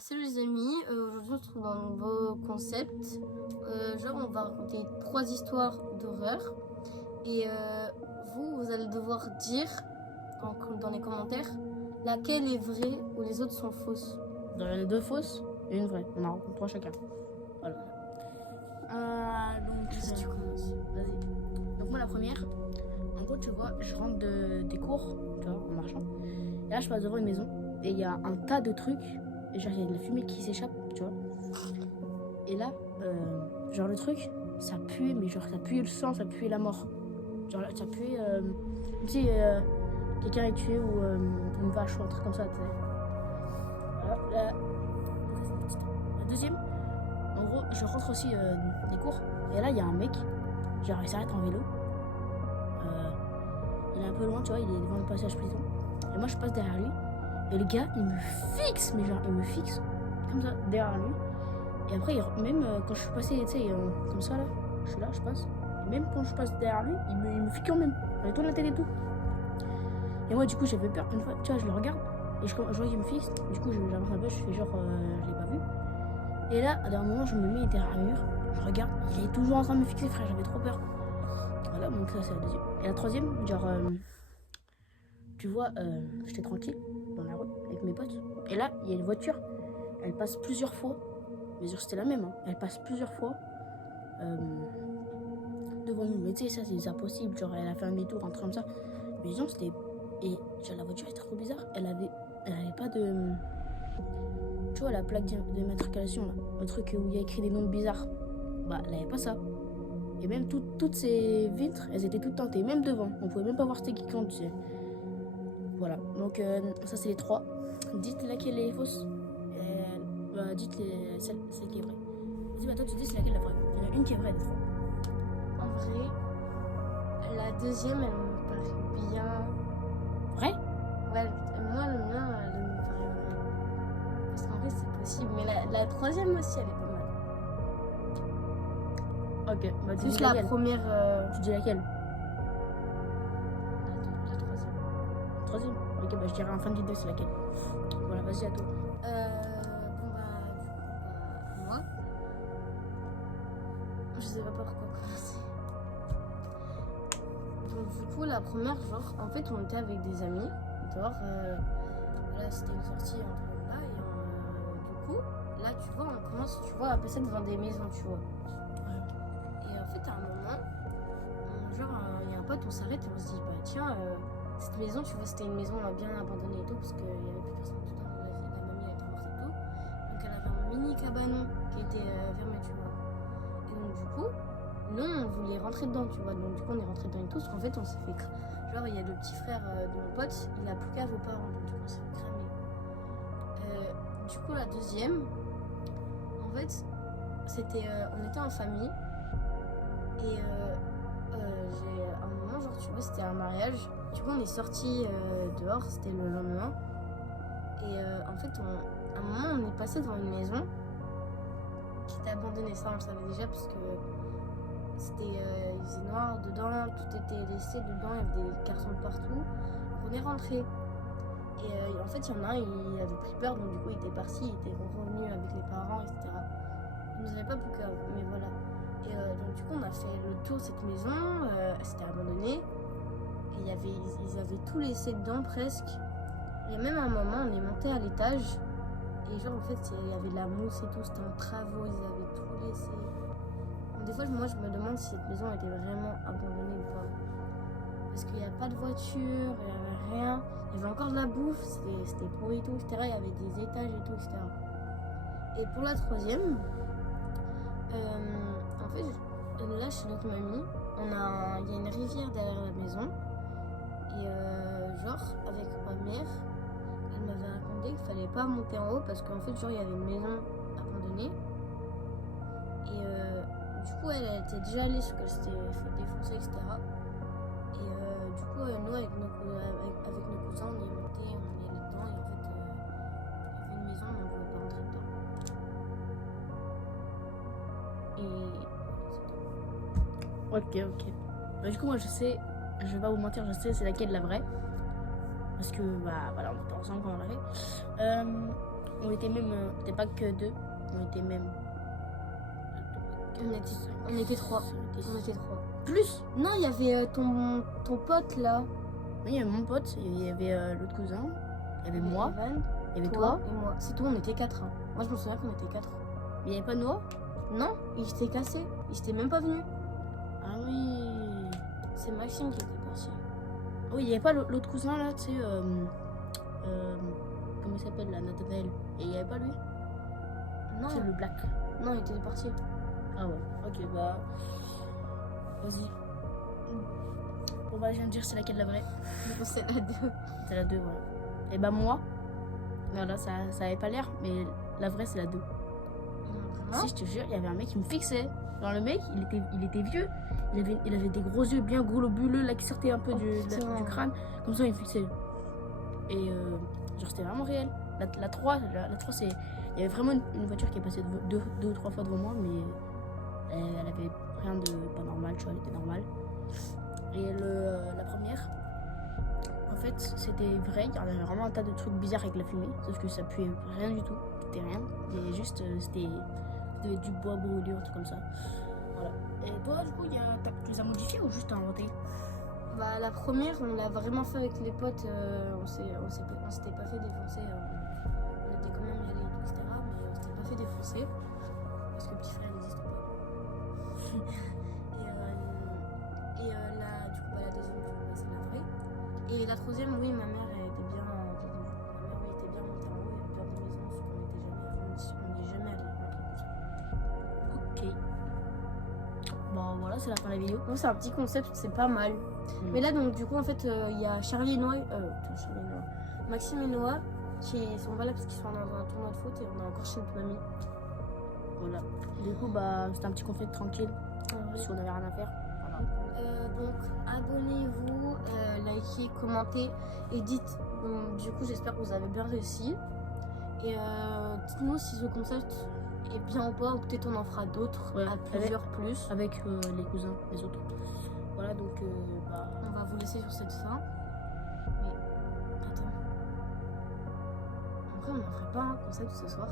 Salut les amis, aujourd'hui on se trouve dans un nouveau concept. On va raconter 3 histoires d'horreur et vous allez devoir dire dans les commentaires laquelle est vraie ou les autres sont fausses. Il y en a 2 fausses et une vraie. On en raconte 3 chacun. Voilà. Si tu commences. Vas-y. Donc moi la première, en gros tu vois, je rentre des cours, tu vois, en marchant. Et là je passe devant une maison et il y a un tas de trucs. Et genre il y a de la fumée qui s'échappe, tu vois. Et là, genre le truc, ça puait, mais genre ça puait le sang, ça puait la mort. Genre là, ça puait, tu sais, quelqu'un est tué ou une vache ou un truc comme ça, tu sais. Voilà, la deuxième, en gros, je rentre aussi des cours. Et là, il y a un mec, genre il s'arrête en vélo. Il est un peu loin, tu vois, il est devant le passage piéton. Et moi, je passe derrière lui. Et le gars, il me fixe, mais genre, il me fixe comme ça, derrière lui. Et après, même quand je suis passé, tu sais, comme ça, là, je suis là, je passe. Et même quand je passe derrière lui, il me fixe quand même. Il tourne la tête et tout. Et moi, du coup, j'avais peur. Une fois, tu vois, je le regarde. Et je vois qu'il me fixe. Du coup, j'avance un peu, je fais genre, je l'ai pas vu. Et là, à un moment, je me mets derrière un mur. Je regarde, il est toujours en train de me fixer, frère, j'avais trop peur. Voilà, donc ça, c'est la deuxième. Et la troisième, genre, tu vois, j'étais tranquille dans la route avec mes potes. Et là, il y a une voiture. Elle passe plusieurs fois. Mais genre, c'était la même. Hein. Elle passe plusieurs fois devant nous. Mais tu sais, ça, c'est impossible. Genre, elle a fait un demi-tour, un truc comme ça. Mais genre, c'était... Et genre, la voiture était trop bizarre. Elle avait pas de... Tu vois, la plaque d'immatriculation, là. Le truc où il y a écrit des noms bizarres. Bah, elle avait pas ça. Et même toutes ces vitres, elles étaient toutes teintées. Même devant. On pouvait même pas voir c'était qui quand, tu sais. Voilà, donc ça c'est les 3. Dites laquelle est fausse. Dites celle qui est vraie. Vas-y, bah toi tu dis c'est laquelle la vraie. Il y en a une qui est vraie des 3. En vrai, la deuxième elle me paraît bien. Vrai? Ouais, moi le mien elle me paraît vrai. Parce qu'en vrai c'est possible, mais la troisième aussi elle est pas mal. Ok, bah tu Juste dis la laquelle. première. Tu dis laquelle? La troisième. Troisième. Ok, bah je dirais en fin de vidéo c'est laquelle. Voilà, vas-y à toi. Moi, je sais pas par quoi commencer. Donc du coup la première, genre, en fait on était avec des amis dehors. Là c'était une sortie un peu là et du coup là tu vois on commence, tu vois, à passer devant des maisons, tu vois. Et en fait à un moment, il y a un pote, on s'arrête et on se dit bah tiens, cette maison, tu vois, c'était une maison bien abandonnée et tout parce qu'il y avait plus personne dedans, la mamie elle était morte et tout. Donc elle avait un mini cabanon qui était fermé, tu vois. Et donc du coup, nous on voulait rentrer dedans, tu vois. Donc du coup on est rentré dedans et tout, parce qu'en fait on s'est fait genre il y a le petit frère de mon pote, il a plus qu'à vos parents, donc du coup on s'est fait cramer. Du coup la deuxième, en fait, c'était on était en famille et à un moment, genre tu vois, c'était un mariage. Du coup on est sorti dehors, c'était le lendemain. Et en fait, à un moment, on est passé devant une maison qui était abandonnée. Ça, on le savait déjà parce que c'était, il faisait noir dedans, tout était laissé dedans, il y avait des cartons partout. On est rentré. Et en fait, il y en a un, il avait pris peur, donc du coup, il était parti, il était revenu avec les parents, etc. Il nous avait pas plus peur, mais voilà. Et donc, du coup, on a fait le tour de cette maison, c'était abandonné. Et ils avaient tout laissé dedans presque. Et même à un moment, on est monté à l'étage. Et genre, en fait, il y avait de la mousse et tout. C'était en travaux. Ils avaient tout laissé. Donc, des fois, moi, je me demande si cette maison était vraiment abandonnée ou pas. Parce qu'il n'y a pas de voiture, il n'y avait rien. Il y avait encore de la bouffe. C'était pourri et tout, etc. Il y avait des étages et tout, etc. Et pour la troisième, en fait, là, chez notre mamie, il y a une rivière derrière la maison. Et avec ma mère, elle m'avait raconté qu'il fallait pas monter en haut parce qu'en fait, genre, il y avait une maison abandonnée. Et du coup, elle était déjà allée parce qu'elle s'était fait défoncer, etc. Et du coup, nous, avec nos cousins, on est monté, on est allé dedans. Et en fait, il y avait une maison, mais on pouvait pas rentrer dedans. Et Ok. Bah, du coup, moi je sais, je vais pas vous mentir, je sais c'est laquelle la vraie. Parce que, bah voilà, on était ensemble quand on l'a fait. on était même, c'était pas que 2, on était même. On était 3. On était On était 3. plus. Non, il y avait ton pote là. Oui, il y avait mon pote, il y avait l'autre cousin, il y avait moi, Evan, il y avait toi toi. et moi. C'est tout, on était 4. Moi, je me souviens qu'on était 4. Mais il n'y avait pas Noah. Non, il s'était cassé. Il s'était même pas venu. Ah oui. C'est Maxime qui était parti. Oui, il n'y avait pas l'autre cousin là, tu sais, comment il s'appelle là, Nathanaël. Et il n'y avait pas lui. Non, C'est le black. non, il était parti. Ah ouais, ok, bah. Vas-y. Bon, bah, je viens de dire c'est laquelle la vraie. C'est la 2. C'est la 2, voilà. Et bah, moi, voilà, ça avait pas l'air, mais la vraie, c'est la 2. Si, je te jure, il y avait un mec qui me fixait. Genre, le mec, il était vieux. Il avait des gros yeux bien globuleux là qui sortaient un peu du crâne. Comme ça, il me fixait. Et genre, c'était vraiment réel. La 3, c'est. Il y avait vraiment une voiture qui est passée deux ou trois fois devant moi, mais elle avait rien de pas normal, tu vois, elle était normale. Et la première, en fait, c'était vrai, il y avait vraiment un tas de trucs bizarres avec la fumée, sauf que ça puait rien du tout, c'était rien. Et juste, c'était du bois brûlé, un truc comme ça. Voilà. Et toi, du coup, tu les as modifiés ou juste t'as inventé? Bah, la première, on l'a vraiment fait avec les potes. On s'était pas fait défoncer. On était quand même y allés, etc. Mais on s'était pas fait défoncer. Parce que petit frère n'existe pas. et là, du coup, bah, la deuxième, du coup, bah, c'est la vraie. Et la troisième, oui, ma mère elle était bien. Ma mère, oui, était bien montée en haut. Il y avait bien des maisons, parce qu'on n'y est jamais allé. Ok. Bon, voilà, c'est la fin de la vidéo. Donc, c'est un petit concept, c'est pas mal. Mais là, donc, du coup, en fait, il y a Charlie et Noah, Maxime et Noah qui sont pas là parce qu'ils sont dans un tournoi de foot et on est encore chez notre mamie. Voilà. Du coup, bah, c'était un petit concept tranquille, si on avait rien à faire. Voilà. Donc, abonnez-vous, likez, commentez et dites. Donc, du coup, j'espère que vous avez bien réussi. Et dites-nous si ce concept est bien ou pas, ou peut-être on en fera d'autres, Ouais, à plusieurs plus. Avec les cousins, les autres. Voilà, donc, bah. On va vous laisser sur cette fin. Mais, attends. Après, on n'en ferait pas un concept ce soir.